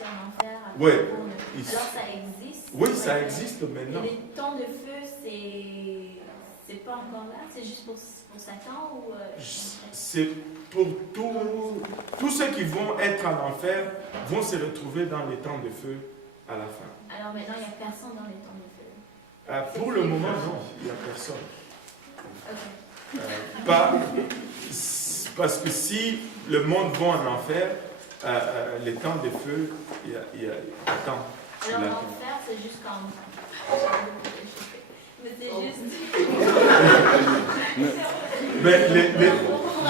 parti en enfer. Oui. Alors ça existe. Oui, ça existe maintenant. Et les temps de feu, c'est pas encore là, c'est juste pour Satan ou c'est pour tous ceux qui vont être en enfer vont se retrouver dans les temps de feu à la fin. Alors maintenant, il n'y a personne dans les temps de feu. Pour le moment, non, il n'y a personne. Okay. Parce que si le monde va en enfer, les temps de feu, il y a attends. Alors l'enfer, c'est juste comme... Mais c'est juste... Mais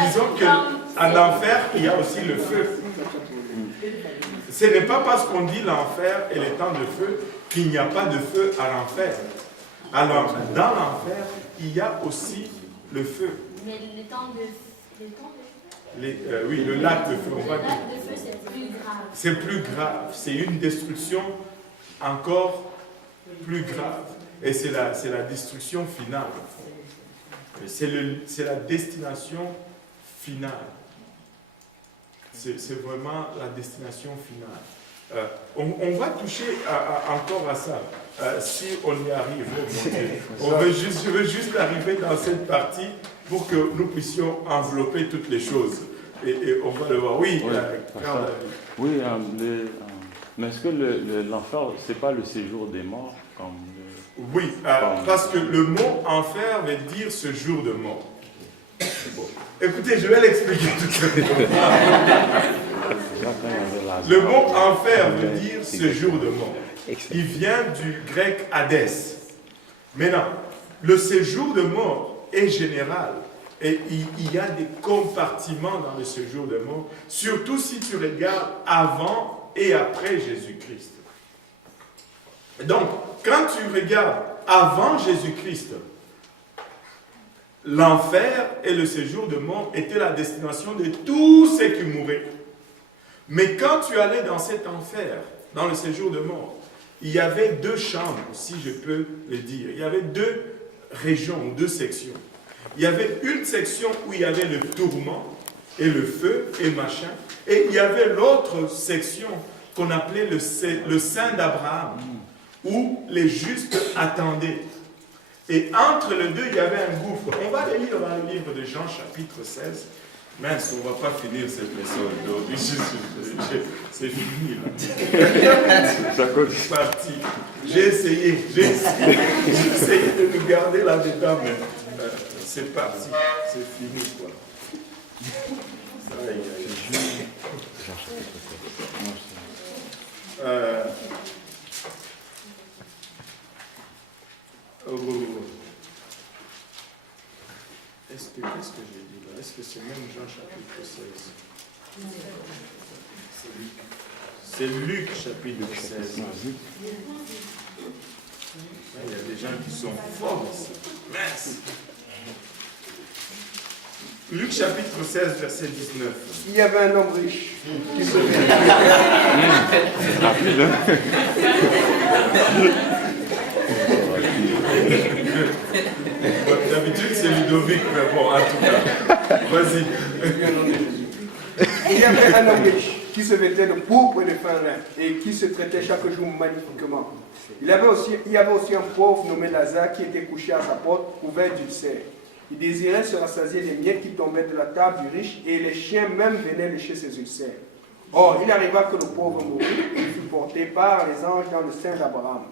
disons qu'en enfer, il y a aussi le feu. Ce n'est pas parce qu'on dit l'enfer et les temps de feu qu'il n'y a pas de feu à l'enfer. Alors, dans l'enfer, il y a aussi le feu. Mais les temps de feu? Oui, le lac de feu. Le lac de feu, c'est plus grave. C'est plus grave. C'est une destruction encore plus grave. Et c'est la destruction finale. C'est la destination finale. C'est vraiment la destination finale. On va toucher encore à ça. Si on y arrive, je veux juste arriver dans cette partie pour que nous puissions envelopper toutes les choses. Et on va le voir. Oui, oui, mais est-ce que l'enfer, ce n'est pas le séjour des morts Oui, parce que le mot enfer veut dire ce jour de mort. Bon. Écoutez, je vais l'expliquer tout simplement. Le mot enfer veut dire ce jour de mort. Il vient du grec Hadès. Maintenant, le séjour de mort est général. Et il y a des compartiments dans le séjour de mort, surtout si tu regardes avant et après Jésus-Christ. Donc, quand tu regardes avant Jésus-Christ, l'enfer et le séjour de mort étaient la destination de tous ceux qui mouraient. Mais quand tu allais dans cet enfer, dans le séjour de mort, il y avait deux chambres, si je peux le dire. Il y avait deux régions, deux sections. Il y avait une section où il y avait le tourment et le feu et machin. Et il y avait l'autre section qu'on appelait le sein d'Abraham, où les justes attendaient. Et entre les deux, il y avait un gouffre. On va le lire dans le livre de Jean, chapitre 16. Mince, on ne va pas finir cette leçon. C'est fini, là. C'est parti. J'ai essayé de nous garder là-dedans, mais c'est parti. C'est fini, quoi. Aïe, aïe. Qu'est-ce que j'ai dit là? Est-ce que c'est même Jean chapitre 16? C'est Luc chapitre 16. Il y a des gens qui sont forts ici. Merci. Luc chapitre 16, verset 19. Il y avait un homme riche qui se D'habitude c'est Ludovic, mais bon, en tout cas, vas-y. Il y avait un homme riche qui se vêtait de pourpre et de fin lin et qui se traitait chaque jour magnifiquement. Il y avait aussi un pauvre nommé Lazare qui était couché à sa porte, couvert d'ulcères. Il désirait se rassasier des miettes qui tombaient de la table du riche et les chiens même venaient lécher ses ulcères. Or, il arriva que le pauvre mourut et fut porté par les anges dans le sein d'Abraham.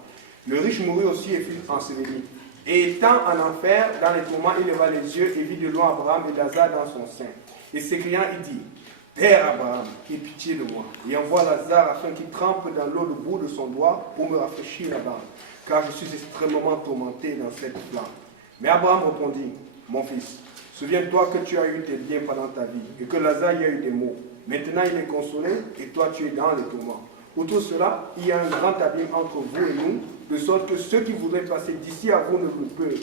Le riche mourut aussi et fut enseveli. Et étant en enfer, dans les tourments, il leva les yeux et vit de loin Abraham et Lazare dans son sein. Et s'écriant, il dit, Père Abraham, aie pitié de moi, et envoie Lazare afin qu'il trempe dans l'eau le bout de son doigt pour me rafraîchir la bande, car je suis extrêmement tourmenté dans cette flamme. Mais Abraham répondit, mon fils, souviens-toi que tu as eu tes biens pendant ta vie, et que Lazare y a eu des maux. Maintenant il est consolé, et toi tu es dans les tourments. Outre cela, il y a un grand abîme entre vous et nous, de sorte que ceux qui voudraient passer d'ici à vous ne le peuvent,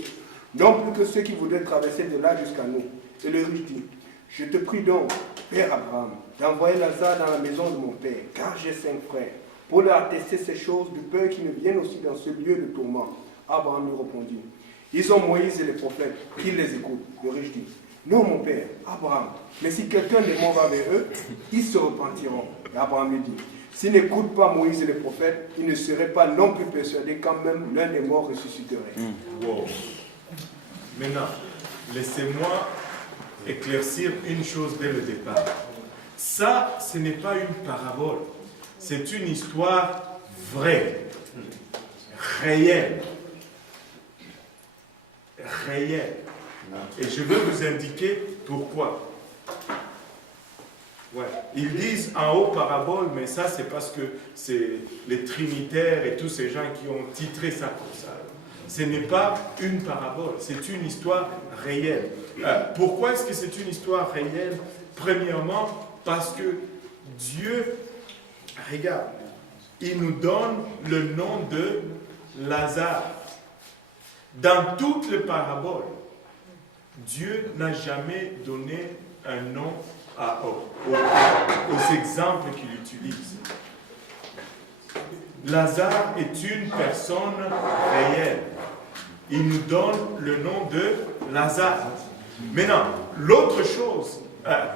non plus que ceux qui voudraient traverser de là jusqu'à nous. Et le riche dit, je te prie donc, Père Abraham, d'envoyer Lazare dans la maison de mon père, car j'ai 5 frères, pour leur attester ces choses, de peur qu'ils ne viennent aussi dans ce lieu de tourment. Abraham lui répondit, ils ont Moïse et les prophètes, qu'ils les écoutent. Le riche dit, non mon père, Abraham, mais si quelqu'un de moi va vers eux, ils se repentiront. Et Abraham lui dit, S'il n'écoute pas Moïse et les prophètes, il ne serait pas non plus persuadé quand même l'un des morts ressusciterait. Wow. Maintenant, laissez-moi éclaircir une chose dès le départ. Ça, ce n'est pas une parabole. C'est une histoire vraie, réelle. Réelle. Et je vais vous indiquer pourquoi. Ouais. Ils disent en haut parabole, mais ça c'est parce que c'est les trinitaires et tous ces gens qui ont titré ça comme ça. Ce n'est pas une parabole, c'est une histoire réelle. Pourquoi est-ce que c'est une histoire réelle? Premièrement, parce que Dieu, regarde, il nous donne le nom de Lazare. Dans toutes les paraboles, Dieu n'a jamais donné un nom aux exemples qu'il utilise. Lazare est une personne réelle. Il nous donne le nom de Lazare. Maintenant, l'autre chose,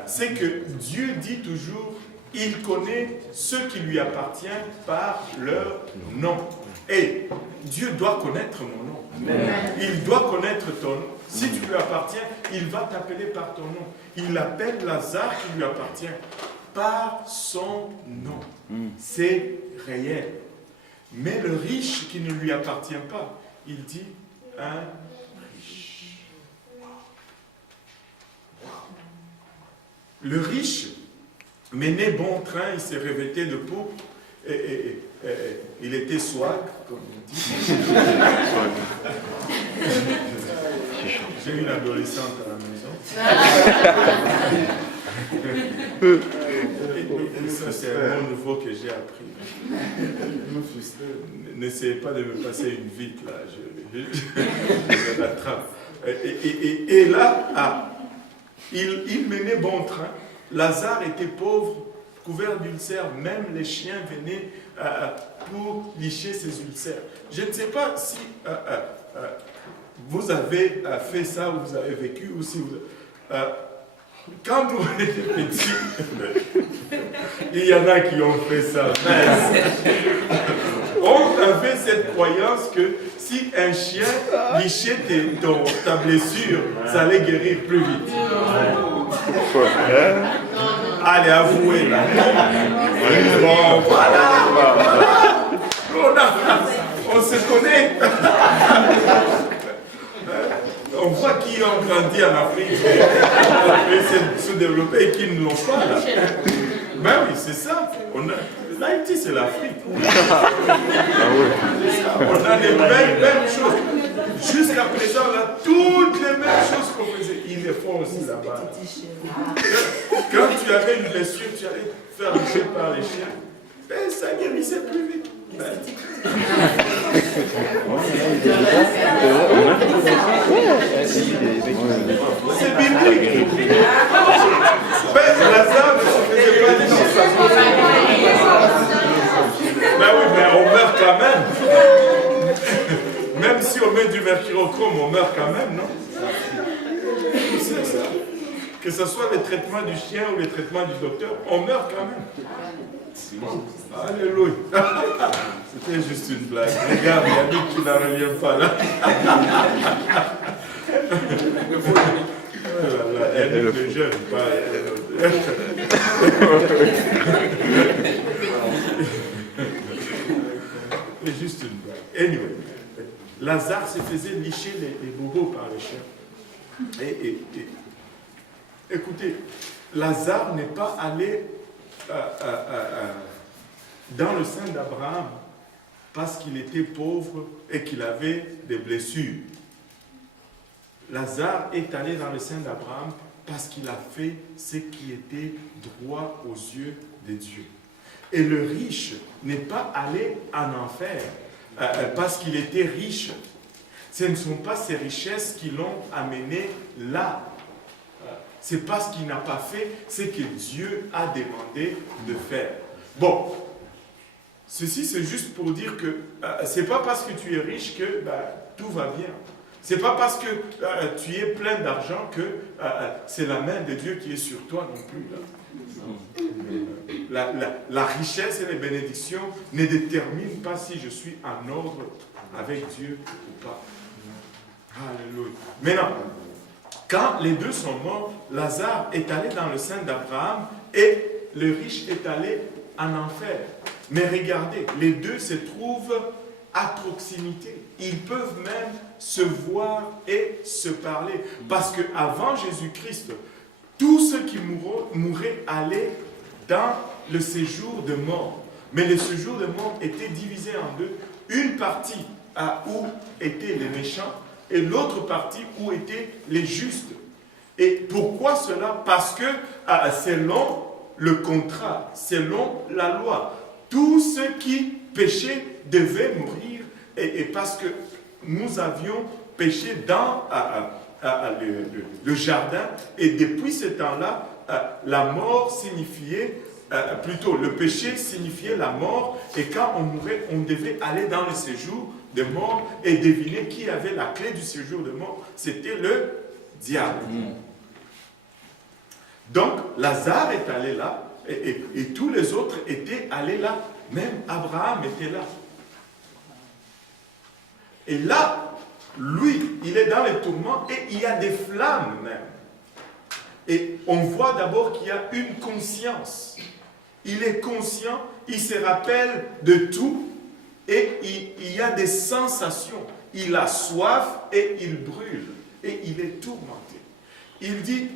c'est que Dieu dit toujours, il connaît ceux qui lui appartiennent par leur nom. Et Dieu doit connaître mon nom. Il doit connaître ton nom. Si tu lui appartiens, il va t'appeler par ton nom. Il appelle Lazare qui lui appartient par son nom. C'est réel. Mais le riche qui ne lui appartient pas, il dit un riche. Le riche menait bon train, il s'est revêté de peau et il était swag, comme on dit. J'ai une adolescente à la maison. Et ça, c'est un mot nouveau que j'ai appris. N'essayez pas de me passer une vite, là. Je l'attrape. Et là, il menait bon train. Lazare était pauvre, couvert d'ulcères. Même les chiens venaient pour licher ses ulcères. Je ne sais pas si vous avez fait ça ou vous avez vécu, ou si vous... quand vous étiez petit, il y en a qui ont fait ça. On avait cette croyance que si un chien lichait ta blessure, ça allait guérir plus vite. Allez, avouez là. Bon, voilà. On se connaît. On voit qui ont grandi en Afrique et se développer et qui ne l'ont pas là. Ben oui, c'est ça. L'Haïti, c'est l'Afrique. On a les mêmes choses. Jusqu'à présent, là, toutes les mêmes choses qu'on faisait, ils les font aussi là-bas. Quand tu avais une blessure, tu allais te faire licher par les chiens, ben, ça guérissait plus vite. C'est biblique. Lazare ne se faisait pas des choses. Ben oui, mais on meurt quand même. Même si on met du mercurochrome, on meurt quand même, non? C'est ça. Que ce soit les traitements du chien ou les traitements du docteur, on meurt quand même. Alléluia. C'était juste une blague. Regarde, Yannick, tu n'en reviens pas là. Yannick le jeune, pas... C'est juste une blague. Anyway, Lazare se faisait licher les bobos par les chiens. Écoutez, Lazare n'est pas allé dans le sein d'Abraham parce qu'il était pauvre et qu'il avait des blessures. Lazare est allé dans le sein d'Abraham parce qu'il a fait ce qui était droit aux yeux de Dieu. Et le riche n'est pas allé en enfer parce qu'il était riche. Ce ne sont pas ses richesses qui l'ont amené là. C'est parce qu'il n'a pas fait ce que Dieu a demandé de faire. Bon, ceci c'est juste pour dire que c'est pas parce que tu es riche que tout va bien. Ce n'est pas parce que tu es plein d'argent que c'est la main de Dieu qui est sur toi non plus. Là. La richesse et les bénédictions ne déterminent pas si je suis en ordre avec Dieu ou pas. Alléluia. Maintenant, quand les deux sont morts, Lazare est allé dans le sein d'Abraham et le riche est allé en enfer. Mais regardez, les deux se trouvent à proximité. Ils peuvent même se voir et se parler. Parce qu'avant Jésus-Christ, tous ceux qui mouraient allaient dans le séjour de mort. Mais le séjour de mort était divisé en deux. Une partie où étaient les méchants et l'autre partie où étaient les justes. Et pourquoi cela? Parce que selon le contrat, selon la loi, tous ceux qui péchaient devaient mourir. Et parce que nous avions péché dans le jardin, et depuis ce temps-là, la mort signifiait, plutôt le péché signifiait la mort, et quand on mourait, on devait aller dans le séjour de mort et deviner qui avait la clé du séjour de mort. C'était le diable. Donc, Lazare est allé là, et tous les autres étaient allés là. Même Abraham était là. Et là, lui, il est dans les tourments et il y a des flammes même. Et on voit d'abord qu'il y a une conscience. Il est conscient, il se rappelle de tout et il y a des sensations. Il a soif et il brûle et il est tourmenté. Il dit,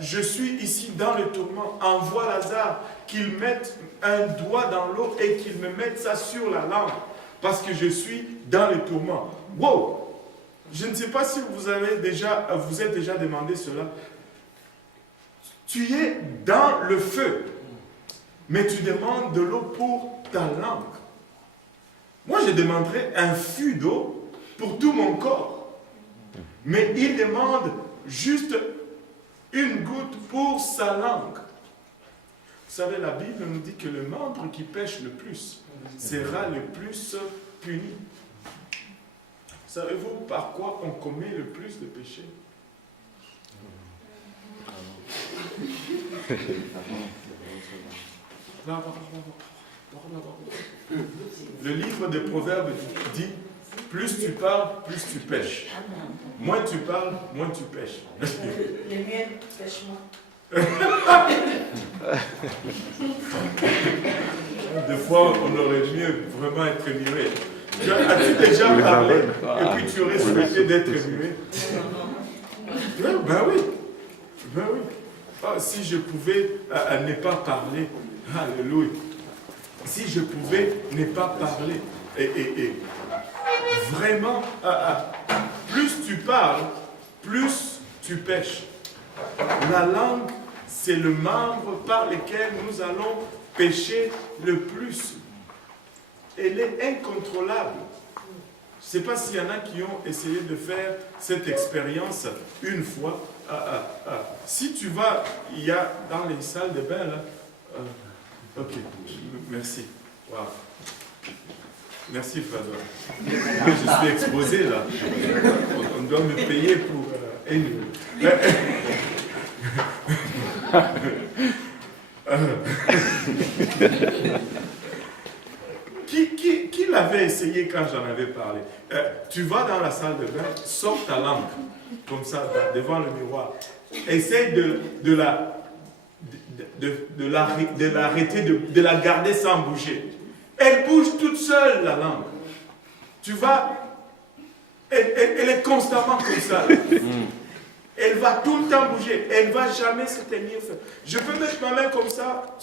je suis ici dans le tourment, envoie Lazare qu'il mette un doigt dans l'eau et qu'il me mette ça sur la langue, parce que je suis dans le tourment. Wow! Je ne sais pas si vous êtes déjà demandé cela. Tu es dans le feu, mais tu demandes de l'eau pour ta langue. Moi, je demanderais un fût d'eau pour tout mon corps. Mais il demande juste une goutte pour sa langue. Vous savez, la Bible nous dit que le membre qui pêche le plus sera le plus puni. Savez-vous par quoi on commet le plus de péchés? Le livre des Proverbes dit, plus tu parles, plus tu pêches. Moins tu parles, moins tu pêches. Les miens pêchent moins. Des fois, on aurait mieux vraiment être muet. As-tu déjà parlé et puis tu aurais souhaité d'être muet? Ben oui. Ben oui. Oh, si je pouvais ne pas parler, alléluia. Si je pouvais ne pas parler, et vraiment, plus tu parles, plus tu pêches. La langue, c'est le membre par lequel nous allons pécher le plus. Elle est incontrôlable. Je ne sais pas s'il y en a qui ont essayé de faire cette expérience une fois. Si tu vas, il y a dans les salles de bain, là. Ok, merci. Wow. Merci, Father. Je suis exposé, là. On doit me payer pour... Qui l'avait essayé quand j'en avais parlé? Tu vas dans la salle de bain, sors ta langue, comme ça, devant le miroir. Essaye de la garder sans bouger. Elle bouge toute seule, la langue. Tu vas... Elle est constamment comme ça. Elle va tout le temps bouger. Elle ne va jamais se tenir. Je peux mettre ma main comme ça.